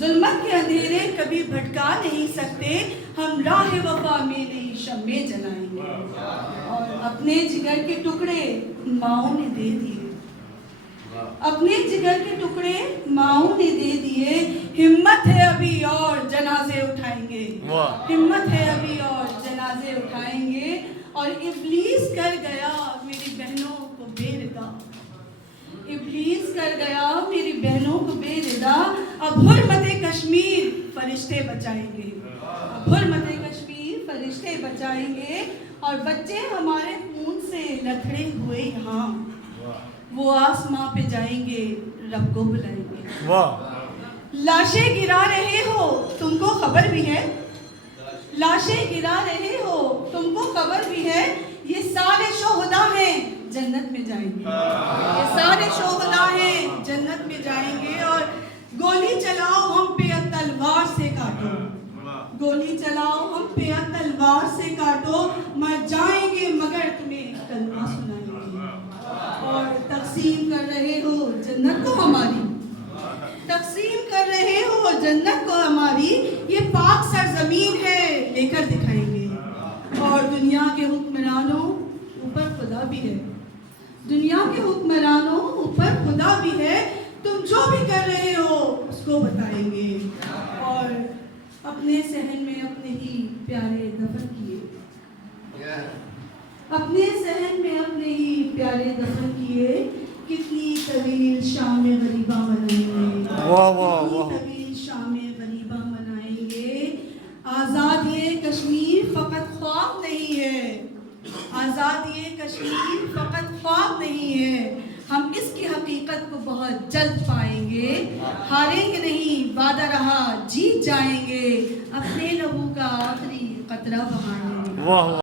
ظلمت کے اندھیرے کبھی بھٹکا نہیں سکتے، ہم راہ وفا میں نہیں شمع جلائیں گے۔ اور اپنے جگر کے ٹکڑے ماؤں نے دے دیے، اپنے جگر کے ٹکڑے ماؤں نے دے دیے، ہمت ہے ابھی اور جنازے اٹھائیں گے، ہمت ہے ابھی اور جنازے اٹھائیں گے۔ اور ابلیس کر گیا میری بہنوں کو بے ردا، ابلیس کر گیا میری بہنوں کو بے ردا، اب حرمت کشمیر فرشتے بچائیں گے، اب حرمت کشمیر فرشتے بچائیں گے۔ اور بچے ہمارے خون سے لتھڑے ہوئے یہاں، وہ آسماں پہ جائیں گے، رب کو بلائیں گے۔ لاشیں گرا رہے ہو تم کو خبر بھی ہے، لاشیں گرا رہے ہو تم کو خبر بھی ہے، یہ سارے شہداء ہیں جنت میں جائیں گے، یہ سارے شہداء ہیں جنت میں جائیں گے۔ اور گولی چلاؤ ہم پہ تلوار سے کاٹو، گولی چلاؤ ہم پہ تلوار سے کاٹو، مر جائیں گے مگر تمہیں کلمہ سنائیں گے۔ اور تقسیم کر رہے ہو جنت کو ہماری، تقسیم کر رہے ہو جنت کو ہماری، یہ پاک سرزمین ہے لے کر دکھائیں گے۔ اور دنیا کے حکمرانوں اوپر خدا بھی ہے، دنیا کے حکمرانوں اوپر خدا بھی ہے، تم جو بھی کر رہے ہو اس کو بتائیں گے۔ اور اپنے صحن میں اپنے ہی پیارے دفن کیے، اپنے صحن میں اپنے ہی پیارے دفن کیے، کتنی طویل شام غریبہ منائیں گے، کتنی طویل شام غریبہ منائیں گے۔ آزاد یہ کشمیر فقط خواب نہیں ہے، آزاد یہ کشمیر فقط خواب نہیں ہے، ہم اس کی حقیقت کو بہت جلد پائیں گے، ہاریں گے نہیں وعدہ رہا جیت جائیں گے، اپنے لہو کا آخری قطرہ بہائیں گے۔